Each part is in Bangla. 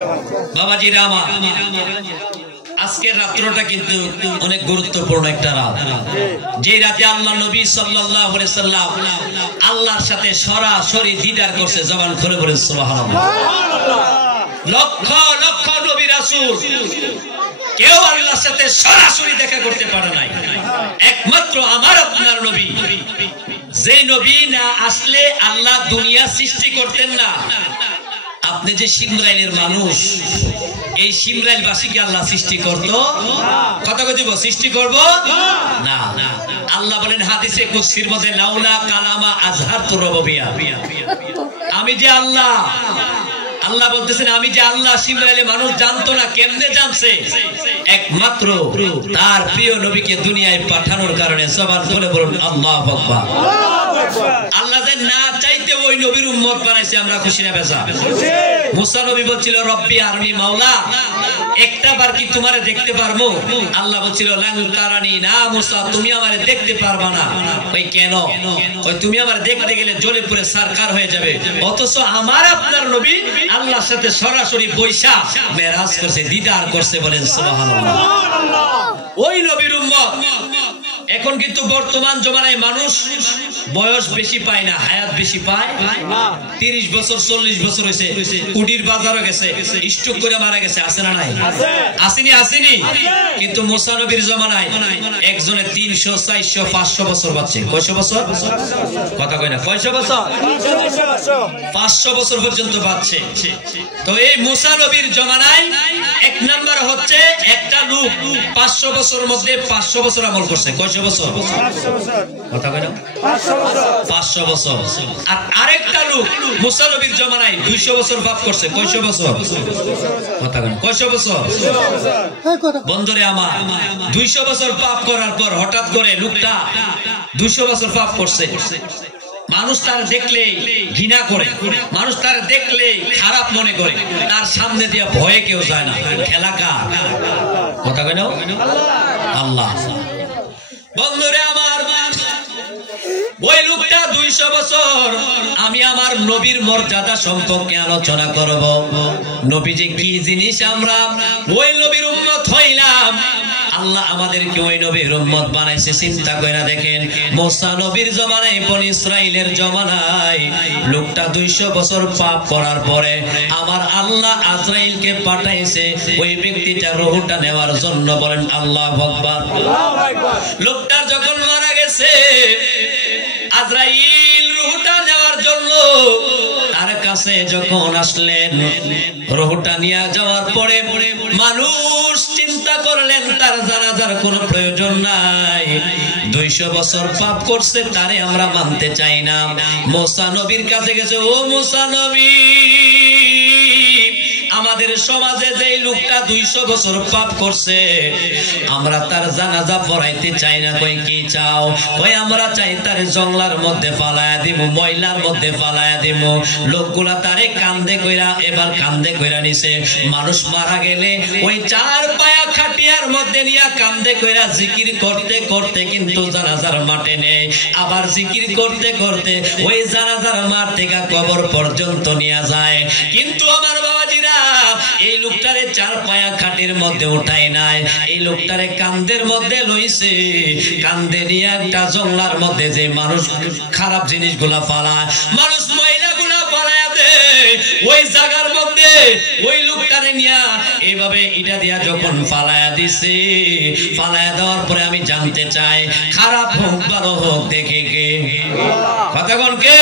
বাবাজি রামা, আজকের রাত্রটা কিন্তু অনেক গুরুত্বপূর্ণ একটা রাত, যে রাতে আল্লাহ নবী সাল্লাল্লাহু আলাইহি সাল্লাম আল্লাহর সাথে সরাসরি দিদার করছে। জবান খুলে বলেন সুবহানাল্লাহ। লক্ষ লক্ষ নবী রাসূল কেউ আল্লাহর সাথে সরাসরি দেখা করতে পারে নাই, একমাত্র আমার আপনার নবী। যে নবী না আসলে আল্লাহ দুনিয়া সৃষ্টি করতেন না। আপনি যে সিমরাইলের মানুষ, এই সিমরাইল বাসীকে আল্লাহ সৃষ্টি করত? কথা কইব সৃষ্টি করব না। আল্লাহ বলেন হাদিসে কুদসির মধ্যে, লাউলা কালামা আজহারতু রুবিয়া। আমি যে আল্লাহ, আল্লাহ বলতেছেন আমি যে আল্লাহ, সিমরাইলের মানুষ জানতো না। কেমনে জানছে? একমাত্র তার প্রিয় নবীকে দুনিয়ায় পাঠানোর কারণে। জবান খুলে বলুন আল্লাহু আকবার। আল্লাহ যে না চাইতে ওই নবীর উম্মত বানাইছে, আমরা খুশি না বেজা? মুসা নবী বলছিল, রব্বি আরনি মাওলা, একটা বার কি তোমারে দেখতে পারবো? আল্লাহ বলছিল, লান তারানি, না মুসা তুমি আমারে দেখতে পারবা না। ওই কেন? ওই তুমি আমারে দেখতে গেলে জ্বলে পুড়ে সারকার হয়ে যাবে। অথচ আমার আপনার নবী আল্লাহর সাথে সরাসরি বৈশা মেরাজ করছে, দিদার করছে। বলেন সুবহানাল্লাহ। ওই নবীর উম্মত। এখন কিন্তু বর্তমান জমানায় মানুষ বয়স বেশি পায় না, হায়াত বেশি পায়। 30 বছর 40 বছর হয়েছে, কুটির বাজারও গেছে, স্ট্রোক করে মারা গেছে। আছে না নাই? আসেনি? আসেনি। কিন্তু মুসা নবীর জমানায় একজনে 300 400 500 বছর বাঁচছে। কয়শো বছর? কথা কয় না। কয়শো বছর? 500 বছর পর্যন্ত বাঁচছে। তো এই মুসা নবীর জমানায় এক নাম্বার হচ্ছে একটা লোক 500 বছর মধ্যে 500 বছর আমল করছে। কয়শো বছর? কথা কয় না। 500 বছর। আর আরেকটা লোক মুসা নবীর জমানায় 200 বছর পাপ করছে। কয়শো বছর? কথা কয় না। কয়শো বছর? বন্ধুরে আমার, 200 বছর পাপ করার পর হঠাৎ করে লোকটা 200 বছর পাপ করছে। মানুষ তার দেখলে ঘৃণা করে, মানুষ তার দেখলে খারাপ মনে করে, তার সামনে দিয়ে ভয়ে কেউ যায় না। খেলা কার? কথা কয় না। আল্লাহ। বন্ধুরে আমার, ওই লোকটা 200 বছর। আমি আমার নবীর মর্যাদা সম্পর্কে আলোচনা করব। নবী যে কি জিনিস, আমরা ওই নবীর উম্মত হইলাম। আল্লাহ আমাদেরকে ওই নবীর উম্মত বানাইছে। চিন্তা কইরা দেখেন, মুসা নবীর জমানায়, বনি ইসরাইলের জমানায় লোকটা 200 বছর পাপ করার পরে আমার আল্লাহ আজরাইলকে পাঠাইছে ওই ব্যক্তিটার রূহটা নেওয়ার জন্য। বলেন আল্লাহু আকবার। লোকটার যখন মারা গেছে, আজরাইল রূহটা নেওয়ার জন্য তার কাছে যখন আসলেন, রূহটা নিয়ে যাওয়ার পরে মানুষ চিন্তা করলেন তার জানাজার কোনো প্রয়োজন নাই। 200 বছর পাপ করছে, তারে আমরা মানতে চাই না। মুসা নবীর কাছে গেছে, ও মুসা নবী, আমাদের সমাজে যে লোকটা 200 বছর পাপ করছে, আমরা তার জানাজা পড়াইতে চাই না। কই কি চাও? কই আমরা চাই তারে জঙ্গলার মধ্যে ফালায়া দিব, ময়লার মধ্যে ফালায়া দিব। লোকগুলা তারে কান্দে কইরা, এবার কান্দে কইরা নিছে। মানুষ মারা গেলে ওই 4 পায়া খাটিয়ার মধ্যে নিয়া কান্দে কইরা জিকির করতে করতে কিন্তু জানাজার মাঠে নেই। আবার জিকির করতে করতে ওই জানাজার মাঠ থেকে কবর পর্যন্ত নিয়ে যায়। কিন্তু আমার বাবাজিরা, এই লোকটারে 4 পায়া খাটির মধ্যে উঠায় নাই, এই লোকটারে কান্দের মধ্যে লইছে। কান্দে নিয়ে একটা জঙ্গলার মধ্যে যে মানুষ খারাপ জিনিসগুলা ফালায়, মানুষ ময়লাগুলা ফালায় দেয়, ওই জায়গার মধ্যে ওই লোকটারে নিয়ে এইভাবে ইটা দিয়া যখন ফালায়া দিছে, ফালায়া দেওয়ার পরে আমি জানতে চাই, খারাপ হোক ভালো হোক দেখে কে? কথা কোন কে?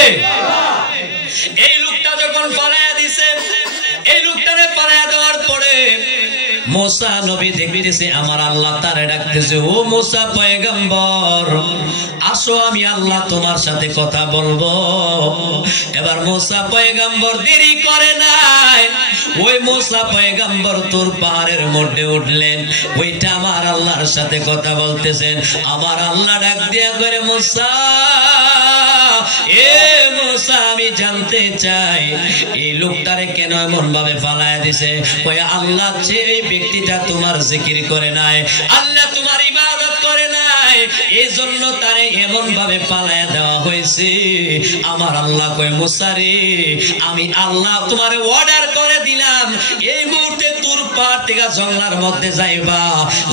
এই লোকটা যখন ফালায়া দিছে, এই লোকটারে পালায়া দেওয়ার পরে মুসা নবী দেখতেছে আমার আল্লাহ তারে ডাকতেছে, ও মুসা পয়গম্বর, আসো আমি আল্লাহ তোমার সাথে কথা বলবো। এবার মুসা পয়গম্বর দেরি করে নাই, ওই মুসা পয়গম্বর তোর পাহাড়ের মধ্যে উঠলেন, ওইটা আমার আল্লাহর সাথে কথা বলতেছেন। আমার আল্লাহ ডাক দিয়া করে, মুসা, এ মুসা, আমি জানতে চাই এই লোকটারে কেন এমন ভাবে ফালায়া দিছে? কই আল্লাহ যে এই ব্যক্তিটা তোমার জিকির করে নাই, আল্লাহ তোমার ইবাদত করে নাই, নাই, এই জন্য তারে এমন ভাবে পালায়া দেওয়া হয়েছে। আমার আল্লাহ কয় মুসা রে, আমি আল্লাহ তোমার অর্ডার করে দিলাম, এই মুহূর্তে তোর পাহাড় থেকে জঙ্গলার মধ্যে যাইবা,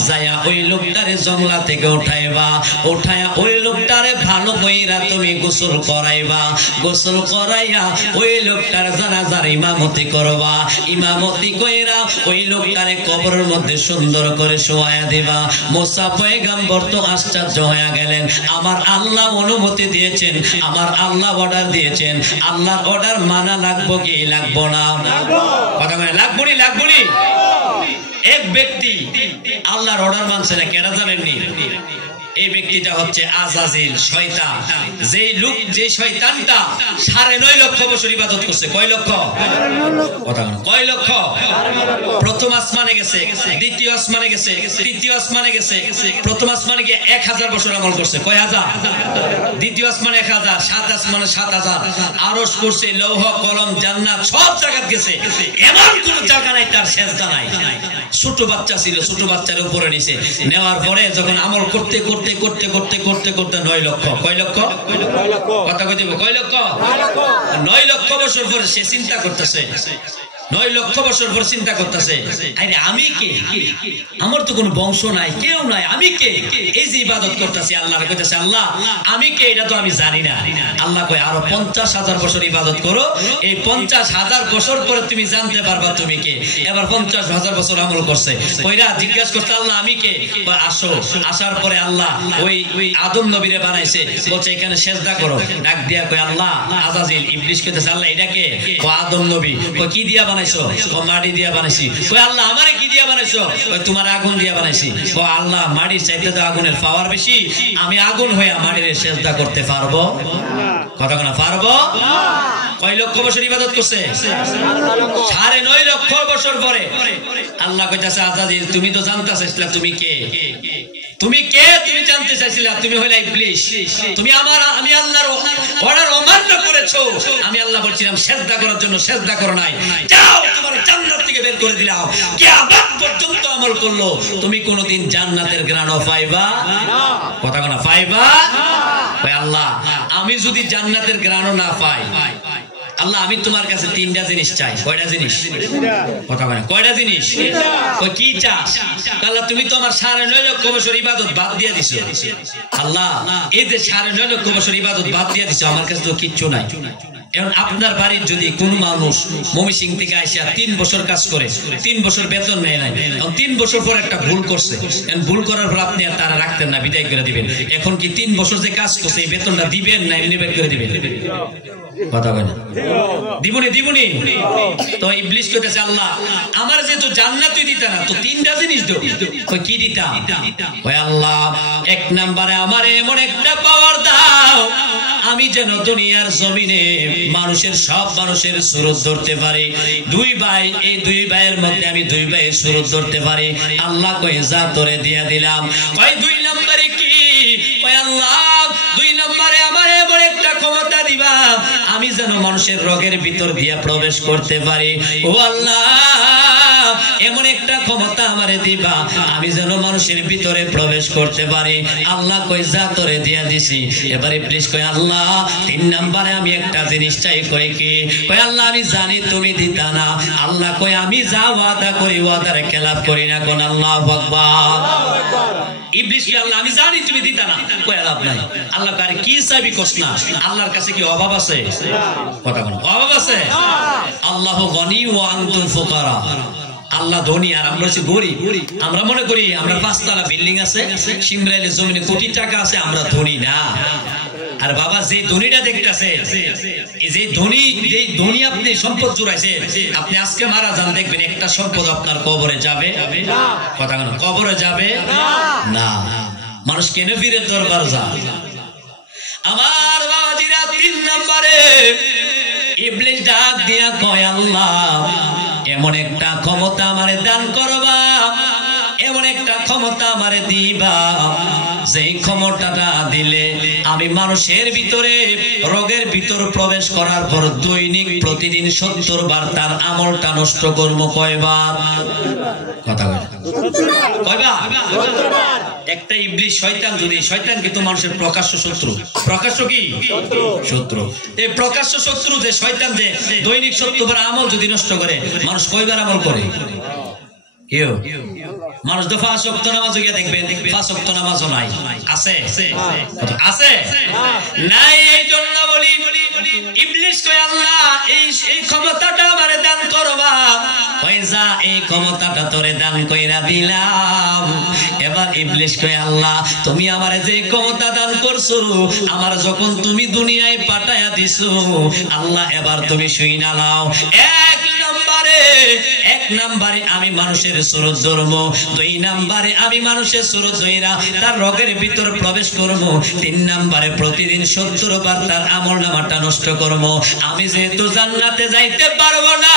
যাইয়া ওই লোকটারে জঙ্গলা থেকে উঠাইবা, উঠাইয়া ওই লোকটারে ভালো কইরা তুমি গোসল করাইবা, গোসল করাইয়া ওই লোকটার জানাজার ইমামতি করবা, ইমামতি কইরা ওই লোকটারে কবরের মধ্যে সুন্দর করে শোয়ায়া দিবা। মুসা পয়গম্বর তো আশ্চর্য হয়ে গেলেন, আমার আল্লাহ অনুমতি দিয়েছেন, আমার আল্লাহ অর্ডার দিয়েছেন, আল্লাহর অর্ডার মানা লাগবো কি লাগবো না? কথা বলে লাগবো নি, লাগবো নি? এক ব্যক্তি আল্লাহর অর্ডার মানছে না, কেন জানেননি? এই ব্যক্তিটা হচ্ছে আজাজিল, শয়তান। যে শয়তানটা 9.5 লক্ষ বছর ইবাদত করছে। কয় লক্ষ? কয় লক্ষ? প্রথম আসমানে গেছে, দ্বিতীয় আসমানে গেছে, তৃতীয় আসমানে গেছে, প্রথম আসমানে গিয়ে 1000 বছর আমল করছে। কয় হাজার? দ্বিতীয় আসমানে 1000, 7 আসমানে 7000, আরশ করছে, লৌহ কলম জান্নাত সব জায়গায় গেছে, এমন কোন জায়গা নাই তার সেজদা নাই। ছোট বাচ্চা ছিল, ছোট বাচ্চার উপরে নিছে, নেওয়ার পরে যখন আমল করতে করতে করতে করতে করতে করতে 9 লক্ষ। কয় লক্ষ? কথা কই দিব? কয় লক্ষ? 9 লক্ষ বছর পরে সে চিন্তা করতেছে, 9 লক্ষ বছর পর চিন্তা করতেছে, আরে আমি কে? আমার তো কোনো বংশ নাই, কেউ নাই, আমি কে? এই যে ইবাদত করতেছি আল্লাহর, কইতেছে আল্লাহ আমি কে এটা তো আমি জানি না। আল্লাহ কয় আরো 50,000 বছর ইবাদত করো, এই 50,000 বছর পরে তুমি জানতে পারবা তুমি কে। এবার 50,000 বছর আমল করছে, কইরা জিজ্ঞাসা করতে আল্লাহ আমি কে? আসো। আসার পরে আল্লাহ ওই আদম নবীরে বানাইছে, বলছে এখানে সেজদা করো। ডাক দিয়া কয় আল্লাহ, আজাজিল ইবলিস কইতেছে আল্লাহ এটা কে? ও আদম নবী। কয় কি দিয়া বানাইছো? ও মাটি দিয়া বানাইছি। কয় আল্লাহ আমারে কি দিয়া বানাইছো? কয় তোমার আগুন দিয়া বানাইছি। কয় আল্লাহ মাটির চাইতে তো আগুনের পাওয়ার বেশি, আমি আগুন হইয়া মাটির সেজদা করতে পারবো? কথা না পারবো? কয় লক্ষ বছর ইবাদত করছে? 9.5 লক্ষ বছর পরে আল্লাহ কইতাছে আজাজিল তুমি তো জানতে চাইছিলা তুমি কে? তুমি কে? তুমি জানতে চাইছিলা, তুমি হইলা ইবলিস। তুমি আমি আল্লাহর অর্ডার অমান্য করেছো। আমি আল্লাহ বলছিলাম সেজদা করার জন্য, সেজদা করো নাই, যাও তোমার জান্নাত থেকে বের করে দিলাম। কিয়ামত পর্যন্ত আমল করলো, তুমি কোনোদিন জান্নাতের ঘ্রাণও পাইবা না। কথা না পাইবা? ভাই আল্লাহ আমি যদি জান্নাতের ঘ্রাণও না পাই, আল্লাহ আমি তোমার কাছে 3টা জিনিস চাই। কয়টা জিনিস? কথা বলেন, কয়টা জিনিস? কি চাস? আল্লাহ তুমি তো আমার 9.5 লক্ষ বছর ইবাদত বাদ দিয়ে দিছো। আল্লাহ এই যে 9.5 লক্ষ বছর ইবাদত বাদ দিয়ে দিছো, আমার কাছে তো কিচ্ছু নাই। এখন আপনার বাড়ির যদি কোন মানুষ ময়মনসিং থেকে আইসা 3 বছর কাজ করে, 3 বছর বেতন নেয় নাই, এখন 3 বছর পর একটা ভুল করছে, ভুল করার পর আপনি আর তারা রাখতেন না, বিদায় করে দিবেন। এখন কি 3 বছর যে কাজ করছে এই বেতনটা দিবেন না এমনি বের করে দিবেন? কথা বলেন, দিবনি? দিবনি? তো ইবলিস কইতেছে আল্লাহ আমার যেহেতু জান্নাতই দিতা না, তো 3টা জিনিস দাও। কই কি দিতা? কই আল্লাহ 1 নম্বরে আমারে এমন একটা পাওয়ার দাও, আমি যেন দুনিয়ার জমিনে সব মানুষের সুরত ধরতে পারি। 2 ভাই, এই 2 ভাইয়ের মধ্যে আমি 2 ভাইয়ের সুরত ধরতে পারি। আল্লাহ কই যা তোরে দিয়া দিলাম। কই 2 নম্বরে কি? কই আল্লাহ 2 নম্বরে আমার এমন একটা ক্ষমতা দিবা, আমি যেন মানুষের রোগের ভিতর দিয়া প্রবেশ করতে পারি। ও আল্লাহ এমন একটা ক্ষমতা আমারে দিবা, আমি যেন মানুষের ভিতরে প্রবেশ করতে পারি। আল্লাহ কই যা তোরে দিয়া দিছি। এবারে প্লিজ কই আল্লাহ 3 নম্বরে আমি একটা জিনিস চাই। কই কি? কই আল্লাহ আমি জানি তুমি দিতা না। আল্লাহ কই আমি যা ওয়াদা করি ওয়াদার খেলাফ করি না। কোন আল্লাহু আকবার। ইবলিস কি আল্লাহ আমি জানি তুমি দিতা না, কই লাভ নাই। আল্লাহ কারে কি চাইবি কস না? আল্লাহর কাছে কি অভাব আছে? কথা বলো, অভাব আছে? আল্লাহু গনি ওয়া আনতুম ফুকারা। আল্লাহ ধনী আর আমরা হচ্ছে গরিব। আমরা মনে করি আমরা 5 তলা বিল্ডিং আছে, সিমরাইলে জমিনে কোটি টাকা আছে, আমরা ধনী না। আর বাবা যে ধনীটা দেখতেছে, যে ধনী আপনি সম্পদ জুড়াইছে, আপনি আজকে মারা যান দেখবেন একটা সম্পদ আপনার কবরে যাবে। কথা কেন? কবরে যাবে না। মানুষ কেন পীরের দরবার যায়? আমার বাবাজিরা 3 নম্বরে ইবলিস ডাক দিয়া কয় আল্লাহ এমন একটা ক্ষমতা আমারে দান করবা, এমন একটা ক্ষমতা আমারে দিবা যেই ক্ষমতাটা দিলে আমি মানুষের ভিতরে রোগের ভিতর প্রবেশ করার পর দৈনিক প্রতিদিন 70 বার তার আমলটা নষ্ট করব। কয়বার? কথা কয়বার? একটা ইবলিস শয়তান, যদি শয়তান কিন্তু মানুষের প্রকাশ্য শত্রু। প্রকাশ্য কি শত্রু? এই প্রকাশ্য শত্রু যে শয়তান, যে দৈনিক 70 বার আমল যদি নষ্ট করে, মানুষ কয়বার আমল করে? কেউ মানুষ তো 5 ওয়াক্ত নামাজ গিয়ে দেখবেন 5 ওয়াক্ত নামাজও নাই। আছে? আছে নাই। এই জন্য বলি ইবলিস কয় আল্লাহ এই ক্ষমতাটা আমারে দান করবা। কই যা, এই ক্ষমতাটা তোরে দান কইরা দিলাম। এবার ইবলিস কয় আল্লাহ তুমি আমারে যে ক্ষমতা দান করছো, আমার যখন তুমি দুনিয়ায় পাঠায়া দিছো আল্লাহ, এবার তুমি শুইনা নাও। এক নম্বরে আমি মানুষের সুরত ধরবো, 2 নম্বরে আমি মানুষের সুরত ধইরা তার রোগের ভিতর প্রবেশ করবো, 3 নম্বরে প্রতিদিন 70 বার তার আমলনামাটা নষ্ট করবো। আমি যেহেতু জান্নাতে যাইতে পারবো না,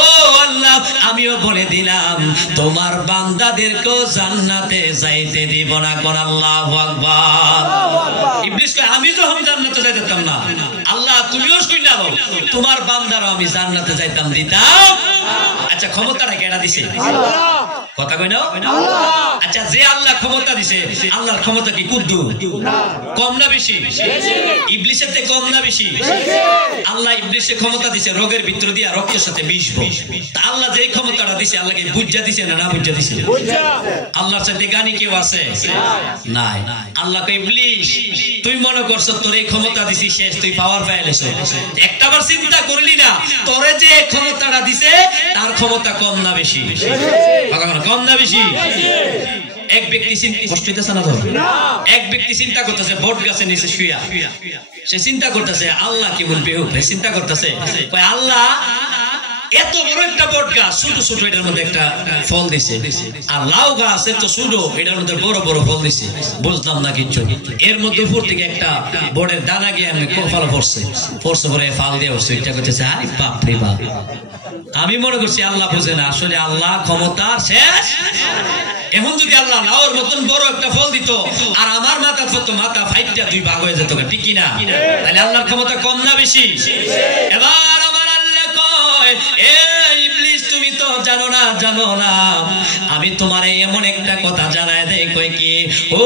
ও আল্লাহ আমিও বলে দিলাম তোমার বান্দাদেরকেও জান্নাতে যাইতে দিব না। কোন আল্লাহু আকবার। ইবলিস কয় আমি যখন জান্নাতে যাইতাম না, আল্লাহ তুমিও শুই না তোমার বান্দারও আমি জান্নাতে যাইতাম দিতাম। আচ্ছা ক্ষমতাটা কেডা দিছে? কথা কই না? আচ্ছা যে আল্লাহ ক্ষমতা দিছে, আল্লাহর ক্ষমতা কি কুদ্দু? কম না বেশি? ইবলিসের থেকে কম না বেশি? আল্লাহ ইবলিসের ক্ষমতা দিছে রোগের ভিতর দিয়া রক্তের সাথে মিশবো। আল্লাহ যে ক্ষমতাটা দিছে আল্লাহকে বুঝা দিছে না না বুঝা দিছে? আল্লাহর সাথে জ্ঞানী কেউ আছে? নাই। আল্লাহ কই ইবলিস তুই মনে করছ তোর এই ক্ষমতা দিছি শেষ, তুই পাওয়ার পাইলেছ, একটাবার চিন্তা করলি না তোরে যে ক্ষমতাটা দিছে তার ক্ষমতা কম না বেশি? কম না বেশি? এক ব্যক্তি কষ্ট হইতেছে না? এক ব্যক্তি চিন্তা করতেছে বট গাছের নিচে শুয়া, সে চিন্তা করতেছে আল্লাহ কি বলবে, চিন্তা করতেছে আল্লাহ এত বড় একটা বট গাছ, ছোট ছোট এটার মধ্যে একটা ফল দিছে, আর লাউ গাছ এত ছোট এটার মধ্যে বড় বড় ফল দিছে, বুঝলাম না কিছু। এর মধ্যে উপর থেকে একটা বড়ের দানা গিয়ে আমি ফল পড়ছে পরে ফাল দিয়ে উঠছে। এটা করতেছে আরে বাপ রে বাপ। আমি মনে করছি আল্লাহ বুঝে না, আসলে আল্লাহ ক্ষমতার শেষ। এখন যদি আল্লাহ লাউর মতন বড় একটা ফল দিত আর আমার মাথা তো মাথা ফাইটটা 2 ভাগ হয়ে যেত, ঠিক কিনা? তাহলে আল্লাহর ক্ষমতা কম না বেশি? এবার আমার আল্লাহ কয় ইবলিস তুমি তো জানো না আমি তোমারে এমন একটা কথা জানাই দেই। কই কি? ও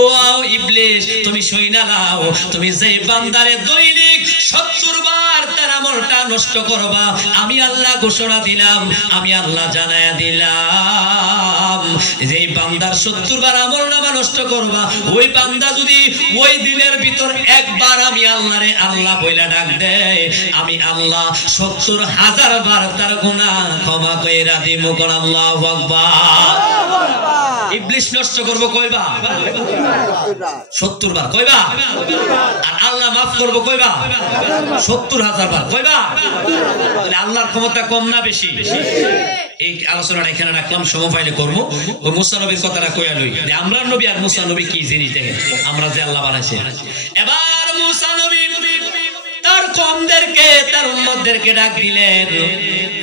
ইবলিস তুমি শুইনা নাও, তুমি যেই বান্দারে দৈনিক 70 বার তার আমলটা নষ্ট করবা, আমি আল্লাহ ঘোষণা দিলাম, আমি আল্লাহ জানায়া দিলাম যেই বান্দার 70 বার আমলনামা নষ্ট করবা, ওই বান্দা যদি ওই দিনের ভিতর একবার আমি আল্লাহরে আল্লাহ বইলা ডাক দেয়, আমি আল্লাহ 70,000 বার তার গুনাহ ক্ষমা কইরা দিব। কোন আল্লাহু আকবার। ইবলিস নষ্ট করব কয়বা? 70 বার। কয়বা? আর আল্লাহ maaf করব কয়বা? 70,000 বার। কয়বা? তাহলে আল্লাহর ক্ষমতা কম না বেশি? এই আলোচনাটা এখানে রাখলাম, সময় পাইলে করবো। ওই মুসা নবীর কথাটা কইয়া লই, আমরা নবী আর মুসা নবী কি জিনিস দেখেন, আমরা যে আল্লাহ বানাইছে। এবার মুসা নবী তার কওমদেরকে, তার উম্মতদেরকে ডাক দিলেন,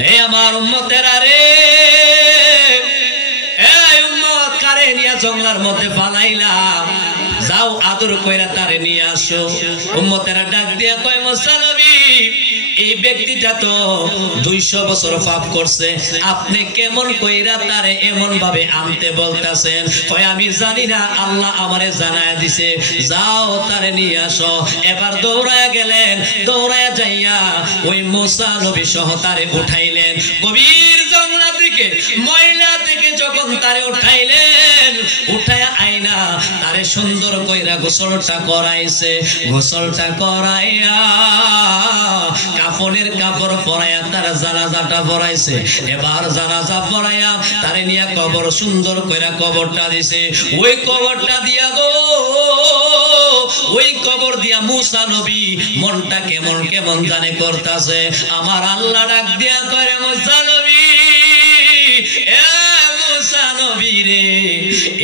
হে আমার উম্মতেরা রে, এই উম্মত কারে নিয়া জঙ্গলার মধ্যে পালাইলাম, যাও আদর কইরা তারে নিয়ে আসো। উম্মতেরা ডাক দিয়া কয় মুসা নবী এই ব্যক্তিটা তো 200 বছর পাপ করছে, আপনি কেমন কইরা তারে এমন ভাবে আনতে বলতাছেন? কয় আমি জানি না, আল্লাহ আমারে জানায় দিছে, যাও তারে নিয়ে আসো। এবার দৌড়ায়া গেলেন, দৌড়ায়া যাইয়া ওই মুসা নবী সহ তারে উঠাইলেন গভীর জঙ্গলা থেকে, ময়লা থেকে যখন তারে উঠাইলেন, উঠায়া আইনা তারে সুন্দর কইরা গোসলটা করাইছে। গোসলটা করাইয়া কাফনের কাপড় পরাইয়া তার জানাজাটা পরাইছে। এবার জানাজা পরাইয়া তারে নিয়ে কবর, সুন্দর কইরা কবরটা দিছে। ওই কবরটা দিয়া গো, ওই কবর দিয়া মুসা নবী মনটা কেমন কেমন জানে করতাছে। আমার আল্লাহ ডাক দিয়া করে মুসা নবী, এ মুসা নবী রে,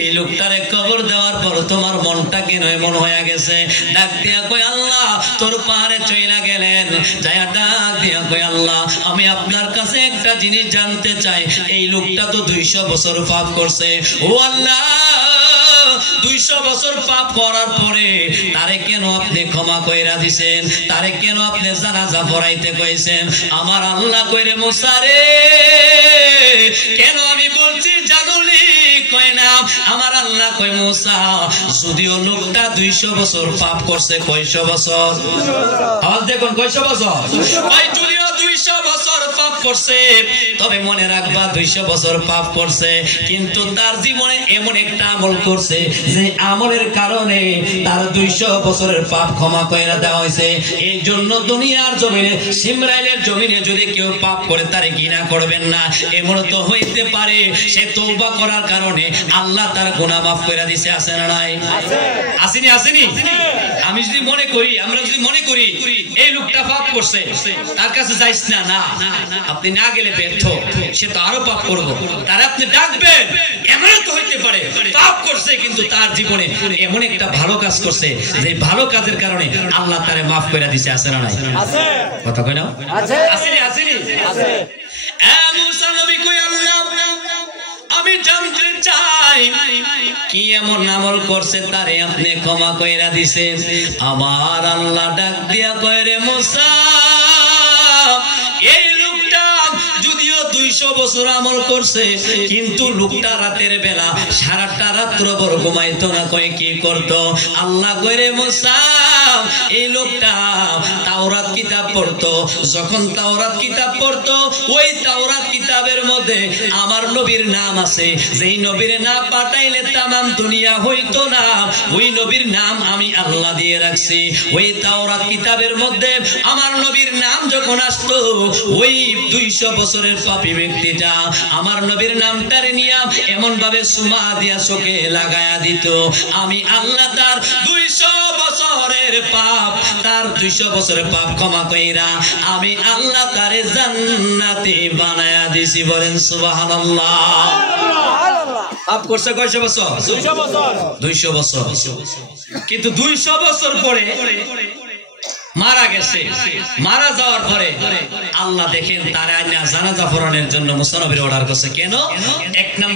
এই লোকটারে কবর দেওয়ার পর তোমার মনটা কেন এমন হয়ে গেছে? ডাক দিয়া কই আল্লাহ তোর পাহাড়ে চইলা গেলেন, যায়া ডাক দিয়া কই আল্লাহ আমি আপনার কাছে একটা জিনিস জানতে চাই, এই লোকটা তো 200 বছর পাপ করছে, ও আল্লাহ 200 বছর পাপ করার পরে তারে কেন আপনি ক্ষমা কইরা দিছেন, তারে কেন আপনি জানাজা পড়াইতে কইছেন? আমার আল্লাহ কইরে মুসা রে, কেন আমি বলছি জানুনি? কই না, আমার আল্লাহ কই মুসা যদিও লোকটা 200 বছর পাপ করছে, কয়শো বছর? আওয়াজ দেখুন, কয়শো বছর? কই যদিও 200 বছর পাপ করছে, তবে মনে রাখবা 200 বছর পাপ করছে, কিন্তু তার জীবনে এমন একটা আমল করছে যে আমলের কারণে তার 200 বছরের পাপ ক্ষমা কইরা দেওয়া হয়েছে। এই জন্য দুনিয়ার জমিনে, সিমরাইলের জমিনে যদি কেউ পাপ করে তারে ঘৃণা করবেন না। এমন তো হইতে পারে সে তওবা করার কারণে আল্লাহ তার গুনাহ মাফ কইরা দিছে, আছে না নাই? আসেনি? আসেনি? আমি যদি মনে করি, আমরা যদি মনে করি এই লোকটা পাপ করছে, তার কাছে যাইস না, না আপনি না গেলে ব্যর্থ, সে তো আরো পাপ করব, তার আপনি ডাকবেন। এমন তো হইতে পারে পাপ করছে কিন্তু তার জীবনে এমন একটা ভালো কাজ করছে যে ভালো কাজের কারণে আল্লাহ তারে মাফ কইরা দিছে, আছে না নাই? কথা কই না? আসেনি? আসেনি? এ মুসা নবী কই আল্লাহ আমি জানতে চাই কি এমন আমল করছে তারে আপনি ক্ষমা কইরা দিছেন? আমার আল্লাহ ডাক দিয়া কয় রে মুসা, এই লোকটা যদিও 200 বছর আমল করছে, কিন্তু লোকটা রাতের বেলা সারাটা রাত্র বড় ঘুমাইতো না। কয় কি করতো? আল্লাহ কয় রে মুসা, এই লোকটা তাওরাত কিতাব পড়তো, যখন তাওরাত কিতাব পড়তো ওই তাওরাত কিতাবের মধ্যে আমার নবীর নাম আছে, যেই নবীর নাম পাঠাইলে তামাম দুনিয়া হইতো না, ওই নবীর নাম আমি আল্লাহ দিয়ে রাখছি। ওই তাওরাত কিতাবের মধ্যে আমার নবীর নাম যখন আসতো, ওই 200 বছরের পাপী ব্যক্তিটা আমার নবীর নামটারে নিয়ে এমন ভাবে সুমা দিয়া চোখে লাগায়া দিত, আমি আল্লাহ তার 200 বছরের পাপ, তার 200 বছরের পাপ ক্ষমা কইরা আমি আল্লাহ তারে জান্নাতি বানায়া দিছি। বলেন সুবহানাল্লাহ। পাপ করছে কয়শো বছর? 200 বছর। কিন্তু 200 বছর পরে মারা গেছে। মারা যাওয়ার পরে আল্লাহ দেখেন তারে আইনা জানাজা পড়ানোর জন্য মুসা নবীর অর্ডার করছে। কেন? এক